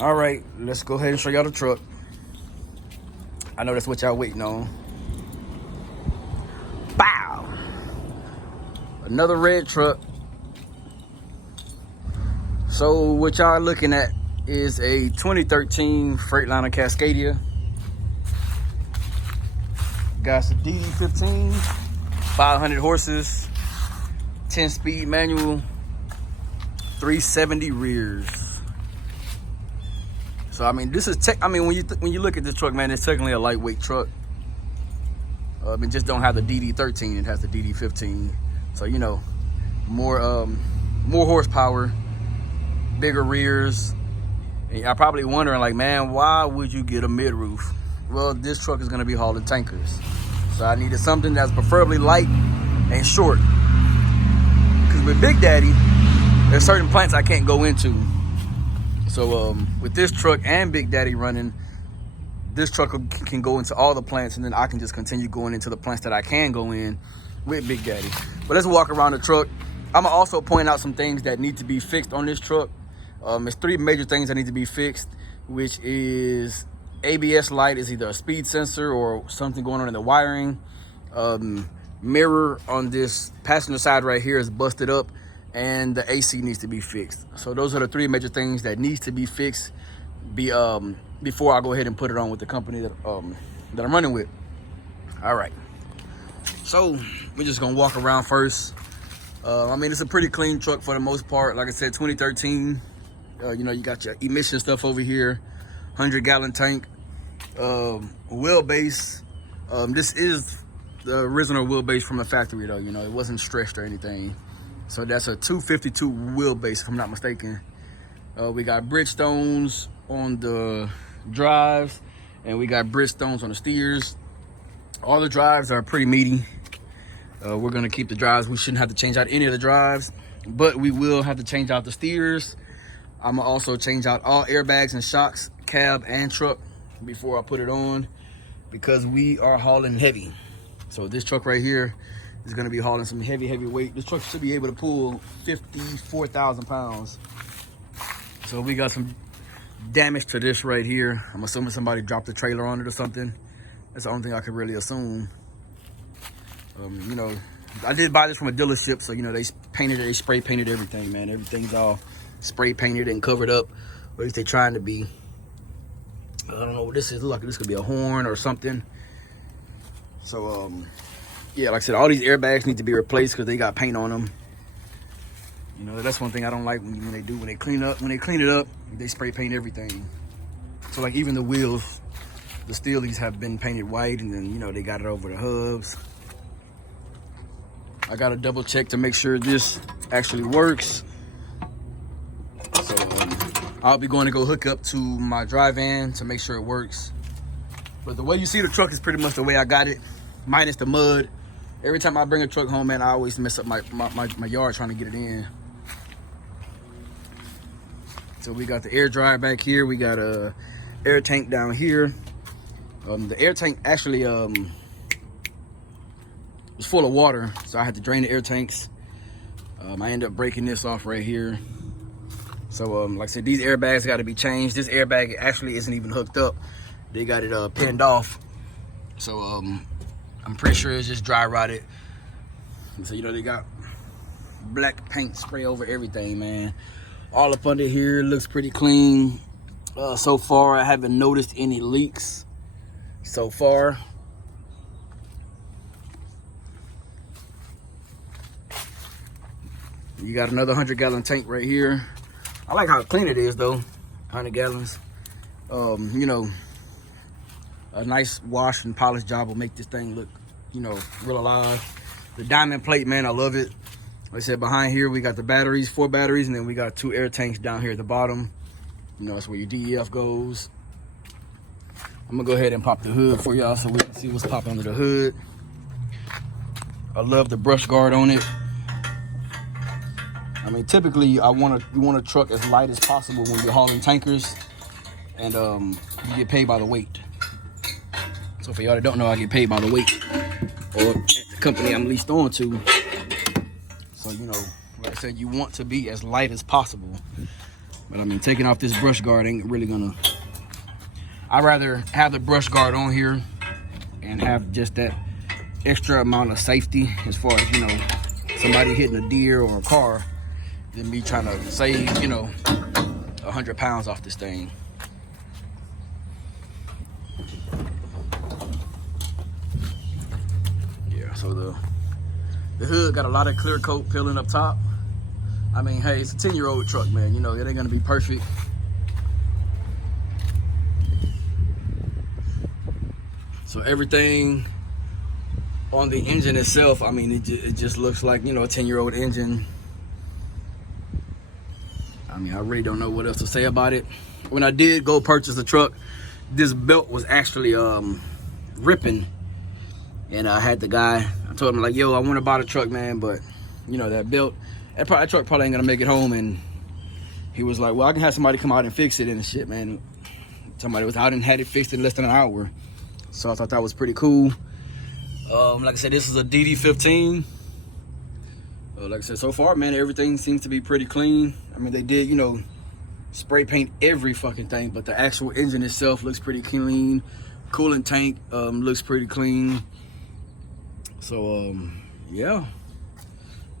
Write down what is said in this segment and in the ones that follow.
All right, let's go ahead and show y'all the truck. I know that's what y'all waiting on. Bow! Another red truck. So what y'all looking at is a 2013 Freightliner Cascadia. Got a DD15, 500 horses, 10-speed manual, 370 rears. So I mean, this is when you look at this truck, man, it's technically a lightweight truck. It just don't have the DD13; it has the DD15. So you know, more horsepower, bigger rears. And y'all probably wondering, like, man, why would you get a midroof? Well, this truck is gonna be hauling tankers, so I needed something that's preferably light and short. Because with Big Daddy, there's certain plants I can't go into. So with this truck and Big Daddy running, this truck can go into all the plants, and then I can just continue going into the plants that I can go in with Big Daddy. But let's walk around the truck. I'm gonna also point out some things that need to be fixed on this truck. It's 3 major things that need to be fixed, which is ABS light is either a speed sensor or something going on in the wiring. Mirror on this passenger side right here is busted up, and the AC needs to be fixed. So those are the 3 major things that needs to be fixed before I go ahead and put it on with the company that I'm running with. All right, so we're just gonna walk around first. I mean, it's a pretty clean truck for the most part. Like I said, 2013. You know, you got your emission stuff over here, 100-gallon tank, wheelbase. This is the original wheelbase from the factory, though. You know, it wasn't stretched or anything. So that's a 252 wheelbase, if I'm not mistaken. We got Bridgestones on the drives, and we got Bridgestones on the steers. All the drives are pretty meaty. We're gonna keep the drives. We shouldn't have to change out any of the drives, but we will have to change out the steers. I'm gonna also change out all airbags and shocks, cab and truck, before I put it on, because we are hauling heavy. So this truck right here is gonna be hauling some heavy weight. This truck should be able to pull 54,000 pounds. So we got some damage to this right here. I'm assuming somebody dropped the trailer on it or something. That's the only thing I could really assume. You know, I did buy this from a dealership, so you know, they painted it, they spray painted everything, man. Everything's all spray painted and covered up, or at least they're trying to be. I don't know what this is. Look, this could be a horn or something. So yeah, like I said, all these airbags need to be replaced because they got paint on them. You know, that's one thing I don't like when they clean it up, they spray paint everything. So like even the wheels, the steelies have been painted white, and then you know they got it over the hubs. I gotta double check to make sure this actually works. So I'll be going to go hook up to my dry van to make sure it works. But the way you see the truck is pretty much the way I got it, minus the mud. Every time I bring a truck home, man, I always mess up my yard trying to get it in. So we got the air dryer back here. We got a air tank down here. The air tank actually was full of water, so I had to drain the air tanks. I ended up breaking this off right here. So like I said, these airbags got to be changed. This airbag actually isn't even hooked up. They got it pinned off. So I'm pretty sure it's just dry rotted. So you know, they got black paint spray over everything, man. All up under here looks pretty clean. So far, I haven't noticed any leaks so far. You got another 100-gallon tank right here. I like how clean it is though, 100 gallons. You know, a nice wash and polish job will make this thing look, you know, real alive. The diamond plate, man, I love it. Like I said, behind here we got the batteries, 4 batteries, and then we got 2 air tanks down here at the bottom. You know, that's where your DEF goes. I'm gonna go ahead and pop the hood for y'all so we can see what's popping under the hood. I love the brush guard on it. I mean, typically you want a truck as light as possible when you're hauling tankers, and you get paid by the weight. So for y'all that don't know, I get paid by the weight, or the company I'm leased on to. So you know, like I said, you want to be as light as possible. But I mean, taking off this brush guard ain't really gonna. I'd rather have the brush guard on here and have just that extra amount of safety as far as, you know, somebody hitting a deer or a car than me trying to save, you know, 100 pounds off this thing. Yeah, so the hood got a lot of clear coat peeling up top. I mean, hey, it's a 10-year-old truck, man. You know, it ain't gonna be perfect. So everything on the engine itself, I mean, it just looks like, you know, a 10-year-old engine. I mean, I really don't know what else to say about it. When I did go purchase the truck, this belt was actually ripping. And I had the guy, I told him, like, yo, I want to buy the truck, man, but, you know, that belt, that truck probably ain't gonna make it home. And he was like, well, I can have somebody come out and fix it and shit, man. Somebody was out and had it fixed in less than an hour. So I thought that was pretty cool. Like I said, this is a DD15. Like I said, so far, man, everything seems to be pretty clean. I mean, they did, you know, spray paint every fucking thing, but the actual engine itself looks pretty clean. Coolant tank looks pretty clean. So, yeah.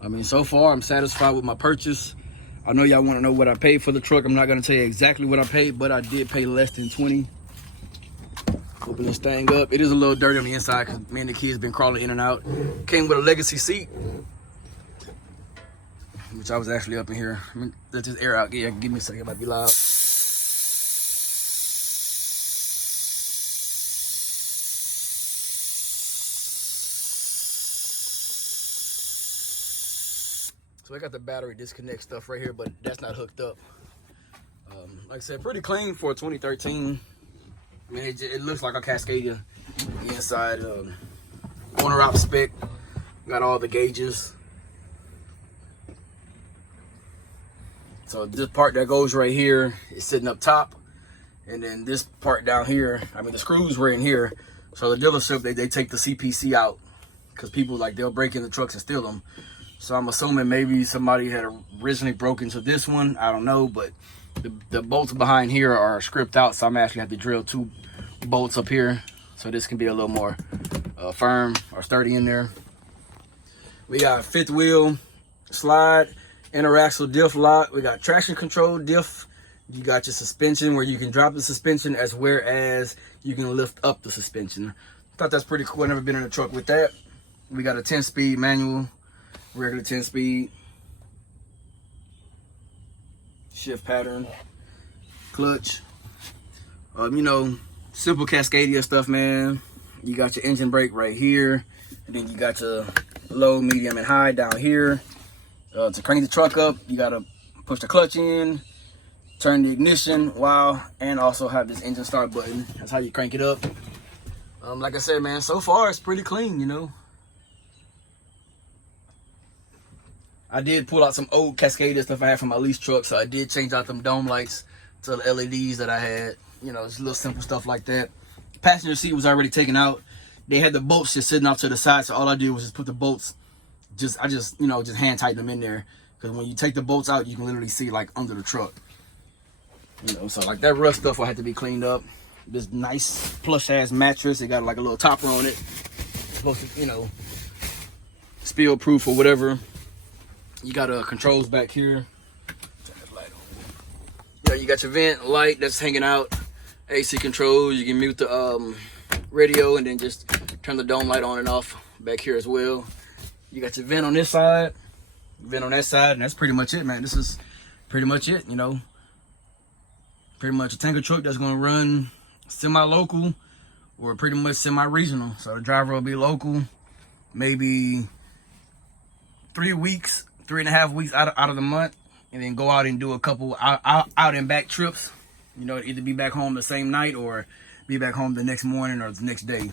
I mean, so far, I'm satisfied with my purchase. I know y'all want to know what I paid for the truck. I'm not going to tell you exactly what I paid, but I did pay less than $20. Open this thing up. It is a little dirty on the inside because me and the kids been crawling in and out. Came with a legacy seat, which I was actually up in here. I mean, let this air out. Yeah, give me a second. It might be loud. So I got the battery disconnect stuff right here, but that's not hooked up. Like I said, pretty clean for a 2013. I mean, it looks like a Cascadia. The inside, owner op spec, got all the gauges. So this part that goes right here is sitting up top, and then this part down here, I mean, the screws were in here. So the dealership, they take the CPC out because people, like, they'll break in the trucks and steal them. So I'm assuming maybe somebody had originally broken into this one. I don't know, but the bolts behind here are scripted out, so I'm actually have to drill 2 bolts up here so this can be a little more firm or sturdy in there. We got 5th wheel slide, interaxle diff lock. We got traction control diff. You got your suspension where you can drop the suspension as well as you can lift up the suspension. Thought that's pretty cool. I've never been in a truck with that. We got a 10-speed manual, regular 10-speed. Shift pattern, clutch, you know, simple Cascadia stuff, man. You got your engine brake right here, and then you got your low, medium, and high down here. To crank the truck up, you gotta push the clutch in, turn the ignition while, and also have this engine start button. That's how you crank it up. Like I said, man, so far it's pretty clean, you know. I did pull out some old Cascadia stuff I had from my lease truck, so I did change out them dome lights to the LEDs that I had. You know, just little simple stuff like that. Passenger seat was already taken out. They had the bolts just sitting off to the side, so all I did was just put the bolts, I just hand tighten them in there. Because when you take the bolts out, you can literally see, like, under the truck. You know, so like that rust stuff will have to be cleaned up. This nice plush ass mattress, it got like a little topper on it. It's supposed to, you know, spill proof or whatever. You got controls back here. Turn this light on. Yeah, you got your vent light that's hanging out. AC controls. You can mute the radio and then just turn the dome light on and off back here as well. You got your vent on this side, vent on that side, and that's pretty much it, man. This is pretty much it, you know. Pretty much a tanker truck that's gonna run semi-local or pretty much semi-regional. So the driver will be local, maybe 3 weeks, 3.5 weeks out of the month, and then go out and do a couple out and back trips. You know, either be back home the same night or be back home the next morning or the next day.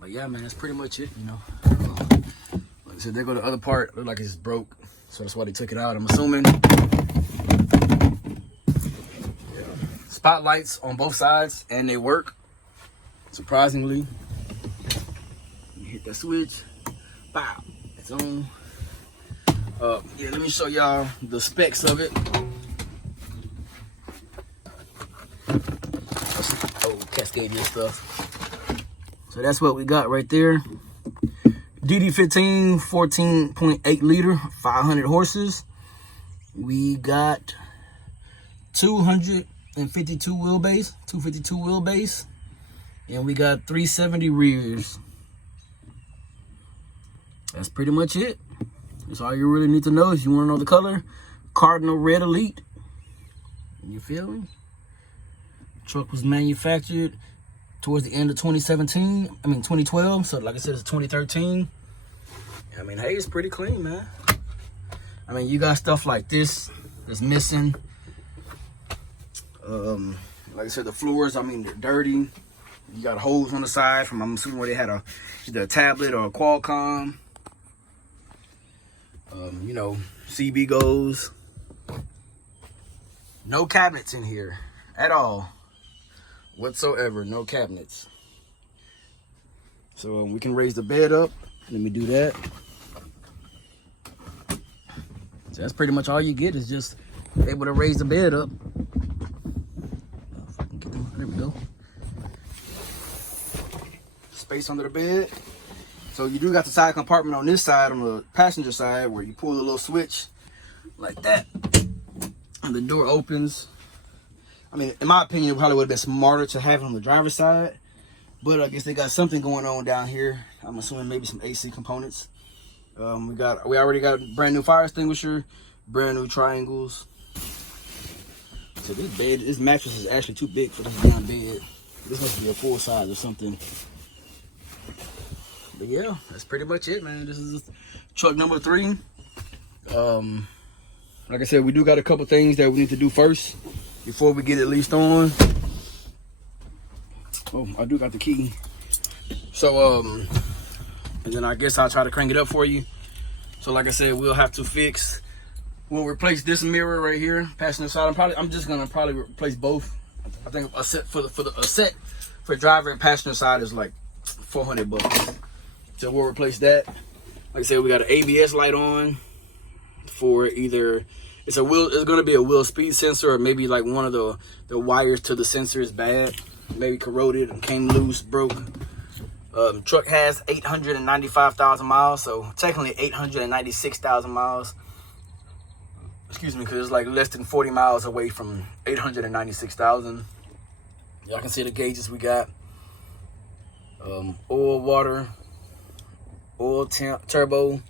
But yeah, man, that's pretty much it, you know. Like I said, there go the other part. Look like it's broke, so that's why they took it out, I'm assuming. Yeah. Spotlights on both sides, and they work, surprisingly. You hit that switch, bow, it's on. Yeah, let me show y'all the specs of it. Cascadia stuff. So that's what we got right there. DD15, 14.8 liter, 500 horses. We got 252 wheelbase, and we got 370 rears. That's pretty much it. That's all you really need to know. If you want to know the color, Cardinal Red Elite. You feel me? Truck was manufactured towards the end of 2012. So like I said, it's 2013. I mean, hey, it's pretty clean, man. I mean, you got stuff like this that's missing. Like I said, the floors, I mean, they're dirty. You got holes on the side from, I'm assuming, where they had either a tablet or a Qualcomm. You know, CB goes. No cabinets in here at all, whatsoever. No cabinets. So we can raise the bed up. Let me do that. So that's pretty much all you get, is just able to raise the bed up. If I can get them, there we go. Space under the bed. So you do got the side compartment on this side, on the passenger side, where you pull the little switch like that, and the door opens. I mean, in my opinion, it probably would have been smarter to have it on the driver's side, but I guess they got something going on down here. I'm assuming maybe some AC components. We already got a brand new fire extinguisher, brand new triangles. So this mattress is actually too big for this damn bed. This must be a full size or something. But yeah, that's pretty much it, man. This is truck number 3. Like I said, we do got a couple things that we need to do first before we get it leased on. Oh, I do got the key. So, and then I guess I'll try to crank it up for you. So like I said, we'll replace this mirror right here, passenger side. I'm just gonna probably replace both. I think a set for driver and passenger side is like $400. So we'll replace that. Like I said, we got an ABS light on for either it's gonna be a wheel speed sensor, or maybe like one of the wires to the sensor is bad, maybe corroded and came loose, broke. Truck has 895,000 miles, so technically 896,000 miles. Excuse me, because it's like less than 40 miles away from 896,000. Y'all can see the gauges we got. Oil, water, oil, turbo,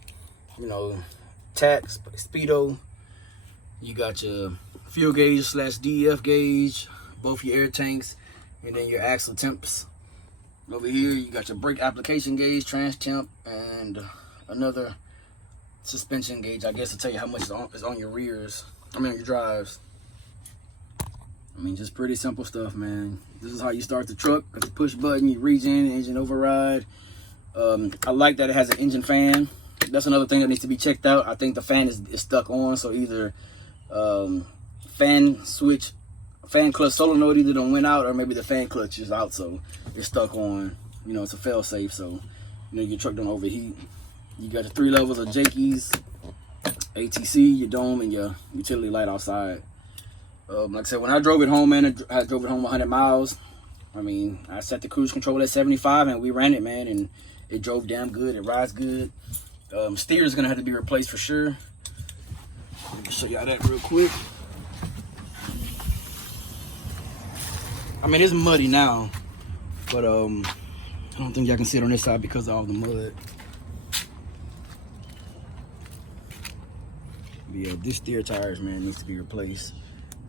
you know, tax, speedo. You got your fuel gauge / DEF gauge, both your air tanks, and then your axle temps. Over here, you got your brake application gauge, trans temp, and another suspension gauge, I guess, to tell you how much is on your rears. I mean, your drives. I mean, just pretty simple stuff, man. This is how you start the truck. Got the push button, you regen, engine override. I like that it has an engine fan. That's another thing that needs to be checked out. I think the fan is stuck on, so either fan clutch solenoid either done went out, or maybe the fan clutch is out, so it's stuck on. You know, it's a fail safe, so you know your truck don't overheat. You got the 3 levels of Jakey's, ATC, your dome, and your utility light outside. Like I said, when I drove it home, man, I drove it home 100 miles. I mean, I set the cruise control at 75, and we ran it, man, and it drove damn good. It rides good. Steer is gonna have to be replaced for sure. Let me show y'all that real quick. I mean, it's muddy now, but I don't think y'all can see it on this side because of all the mud. But yeah, this steer tires, man, needs to be replaced.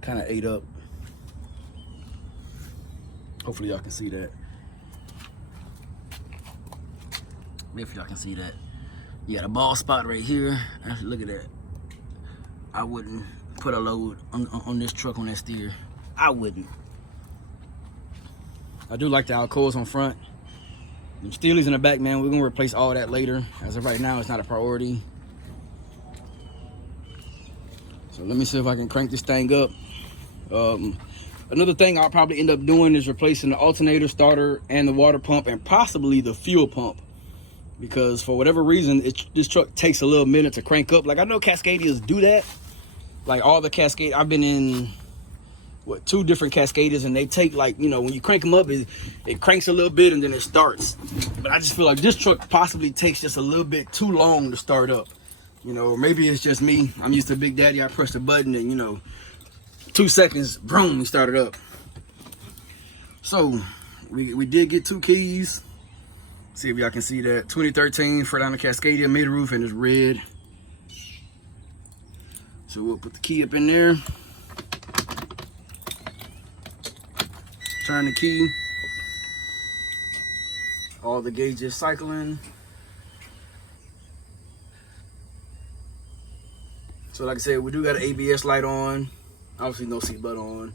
Kind of ate up. Hopefully y'all can see that. If y'all can see that. Yeah, the ball spot right here. Look at that. I wouldn't put a load on this truck on that steer. I wouldn't. I do like the Alcoas on front. The Steelies in the back, man, we're gonna replace all that later. As of right now, it's not a priority. So let me see if I can crank this thing up. Another thing I'll probably end up doing is replacing the alternator, starter, and the water pump, and possibly the fuel pump. Because for whatever reason, this truck takes a little minute to crank up. Like, I know Cascadias do that. Like all the Cascade, I've been in, 2 different Cascadias, and they take, like, you know, when you crank them up, it cranks a little bit and then it starts. But I just feel like this truck possibly takes just a little bit too long to start up. You know, or maybe it's just me. I'm used to Big Daddy. I press the button and, you know, 2 seconds, boom, we started up. So we did get 2 keys. See if y'all can see that. 2013 Freightliner Cascadia Midroof, and it's red. So we'll put the key up in there. Turn the key. All the gauges cycling. So like I said, we do got an ABS light on. Obviously no seatbelt on.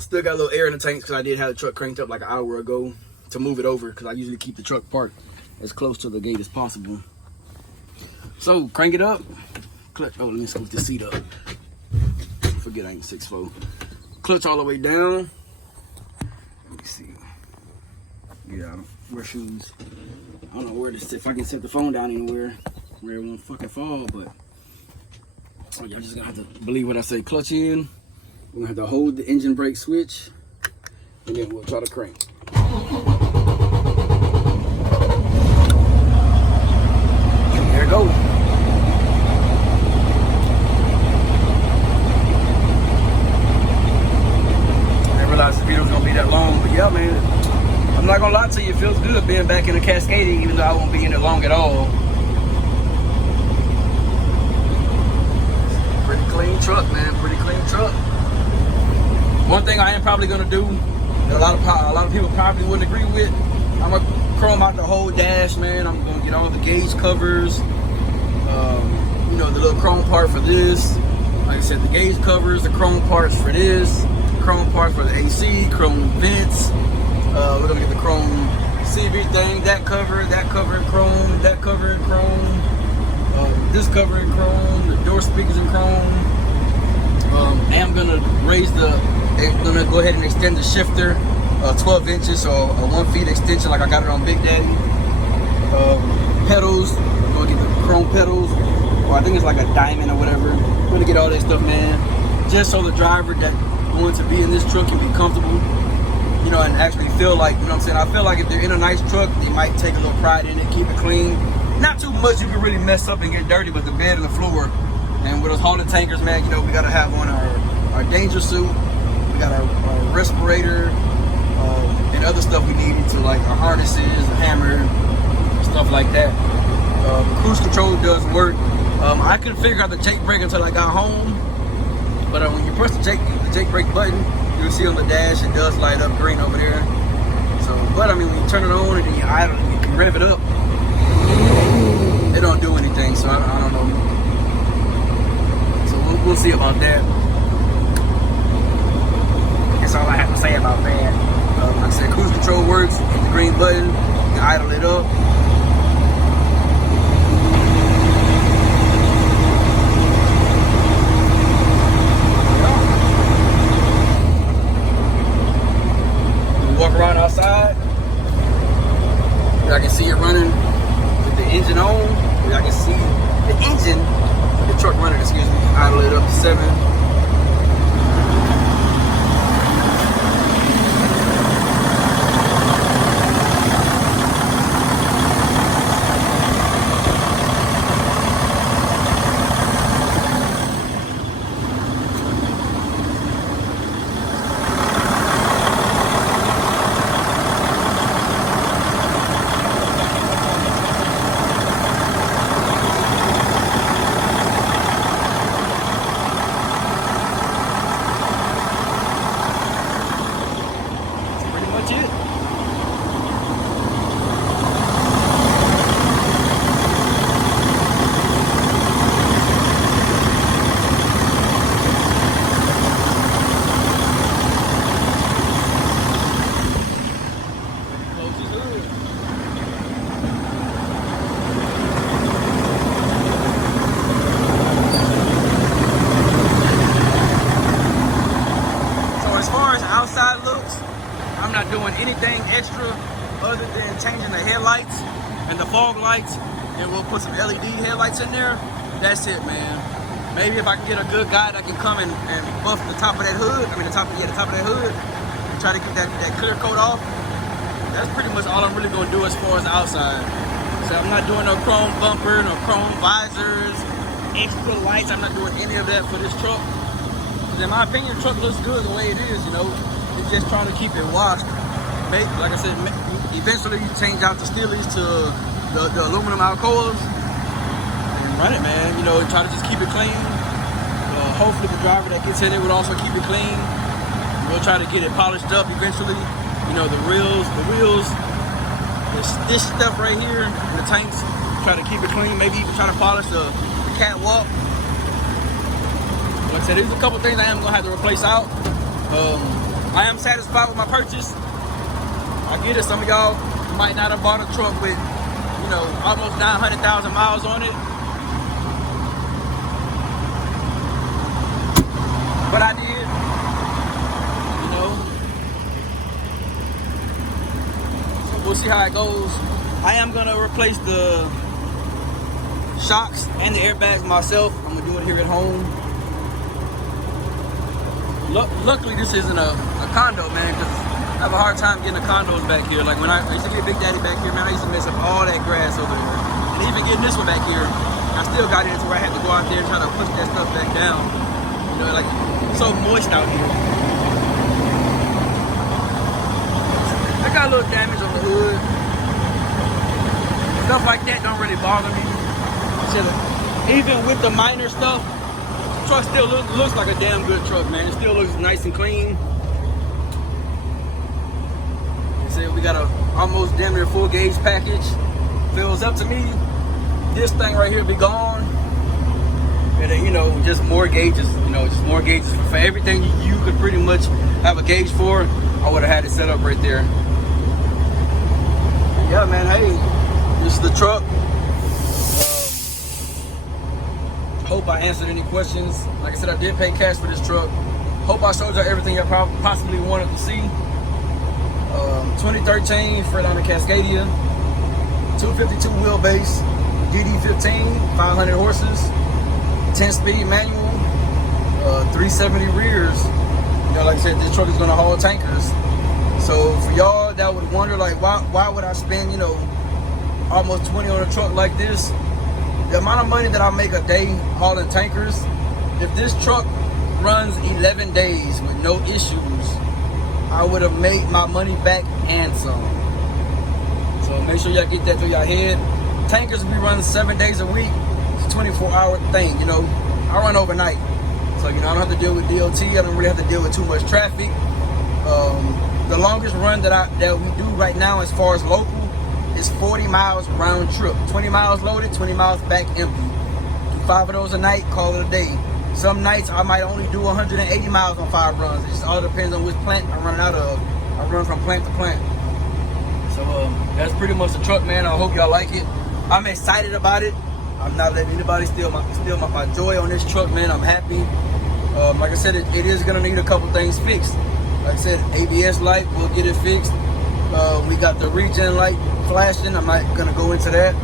Still got a little air in the tanks because I did have the truck cranked up like an hour ago to move it over, because I usually keep the truck parked as close to the gate as possible. So crank it up. Clutch. Oh, let me scoot the seat up. Forget I ain't 6'4". Clutch all the way down. Let me see. Yeah, I don't wear shoes. I don't know where to sit. If I can set the phone down anywhere where it won't fucking fall, but oh, y'all just gonna have to believe what I say. Clutch in. We're gonna have to hold the engine brake switch, and then we'll try to crank. There it goes. I didn't realize this video was gonna be that long, but yeah, man, I'm not gonna lie to you, it feels good being back in the Cascadia, even though I won't be in it long at all. Pretty clean truck, man. Pretty clean truck. One thing I am probably gonna do, that a lot of people probably wouldn't agree with, I'm gonna chrome out the whole dash, man. I'm gonna get all the gauge covers, you know, the little chrome part for this. Like I said, the gauge covers, the chrome parts for this, chrome parts for the AC, chrome vents. We're gonna get the chrome CV thing, that cover in chrome, that cover in chrome, this cover in chrome, the door speakers in chrome. I'm gonna gonna go ahead and extend the shifter 12 inches, so a 1 feet extension like I got it on Big Daddy. Pedals, I'm gonna get the chrome pedals, or I think it's like a diamond or whatever. I'm gonna get all that stuff, man, just so the driver that's going to be in this truck can be comfortable, you know, and actually feel like, you know what I'm saying, I feel like if they're in a nice truck, they might take a little pride in it, keep it clean. Not too much you can really mess up and get dirty, but the bed and the floor. And with us hauling tankers, man, you know, we gotta have on our danger suit, we got our respirator, and other stuff we needed to, like our harnesses, a hammer, stuff like that. Cruise control does work. I couldn't figure out the Jake brake until I got home, but when you press the Jake brake button, you'll see on the dash it does light up green over there. So, but I mean, when you turn it on and then you idle, you can rev it up, it don't do anything. So I don't know. So we'll see about that. That's all I have to say about that. Like I said, cruise control works. Hit the green button, you can idle it up. Walk around outside. I can see it running with the engine on. I can see the engine, the truck running, excuse me. Idle it up to 7. I'm not doing anything extra other than changing the headlights and the fog lights, and we'll put some LED headlights in there. That's it, man. Maybe if I can get a good guy that can come and buff the top of that hood, the top of that hood, and try to get that clear coat off. That's pretty much all I'm really gonna do as far as the outside. So I'm not doing no chrome bumper, no chrome visors, extra lights. I'm not doing any of that for this truck. Because in my opinion, the truck looks good the way it is, you know. It's just trying to keep it washed. Like I said, eventually you change out the steelies to the aluminum Alcoas and run it, man. You know, try to just keep it clean. Hopefully the driver that gets in it would also keep it clean. We'll try to get it polished up eventually. You know, the wheels, this stuff right here, the tanks, try to keep it clean. Maybe even try to polish the catwalk. Like I said, there's a couple things I am gonna have to replace out. I am satisfied with my purchase. I get it, some of y'all might not have bought a truck with, you know, almost 900,000 miles on it. But I did, you know. So we'll see how it goes. I am gonna replace the shocks and the airbags myself. I'm gonna do it here at home. Luckily, this isn't a condo, man, because I have a hard time getting the condos back here. Like when I used to get Big Daddy back here, man, I used to mess up all that grass over there. And even getting this one back here, I still got it to where I had to go out there and try to push that stuff back down. You know, like, it's so moist out here. I got a little damage on the hood. Stuff like that don't really bother me. Even with the minor stuff, the truck still looks like a damn good truck, man. It still looks nice and clean. We got a almost damn near full gauge package. If it was up to me, this thing right here be gone. And then, you know, just more gauges, you know, just more gauges for everything you could pretty much have a gauge for. I would have had it set up right there. Yeah, man, hey, this is the truck. Hope I answered any questions. Like I said, I did pay cash for this truck. Hope I showed you everything you possibly wanted to see. 2013 Freightliner Cascadia, 252 wheelbase, DD15, 500 horses, 10-speed manual, 370 rears. You know, like I said, this truck is gonna haul tankers. So for y'all that would wonder, like, why would I spend, you know, almost 20 on a truck like this? The amount of money that I make a day hauling tankers, if this truck runs 11 days with no issues, I would have made my money back and some. So make sure y'all get that through your head. Tankers, we run 7 days a week. It's a 24-hour thing, you know. I run overnight. So, you know, I don't have to deal with DOT. I don't really have to deal with too much traffic. The longest run that we do right now as far as local is 40 miles round trip. 20 miles loaded, 20 miles back empty. Do 5 of those a night, call it a day. Some nights I might only do 180 miles on 5 runs. It just all depends on which plant I'm running out of. I run from plant to plant. So that's pretty much the truck, man. I hope y'all like it. I'm excited about it. I'm not letting anybody steal my joy on this truck, man. I'm happy. Like I said, it is gonna need a couple things fixed. Like I said, ABS light, we'll get it fixed. We got the regen light flashing. I'm not gonna go into that.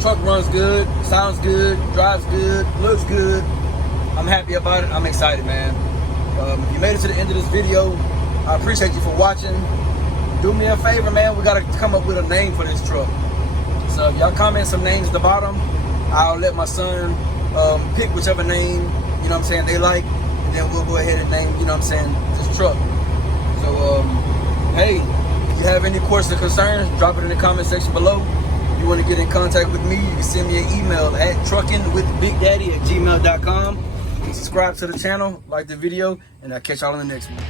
Truck runs good, sounds good, drives good, looks good. I'm happy about it. I'm excited, man. If you made it to the end of this video, I appreciate you for watching. Do me a favor, man. We gotta come up with a name for this truck. So if y'all comment some names at the bottom, I'll let my son pick whichever name, you know what I'm saying, they like, and then we'll go ahead and name, you know what I'm saying, this truck. So hey, if you have any questions or concerns, drop it in the comment section below. If you want to get in contact with me, you can send me an email at truckingwithbigdaddy@gmail.com. Subscribe to the channel, like the video, and I'll catch y'all in the next one.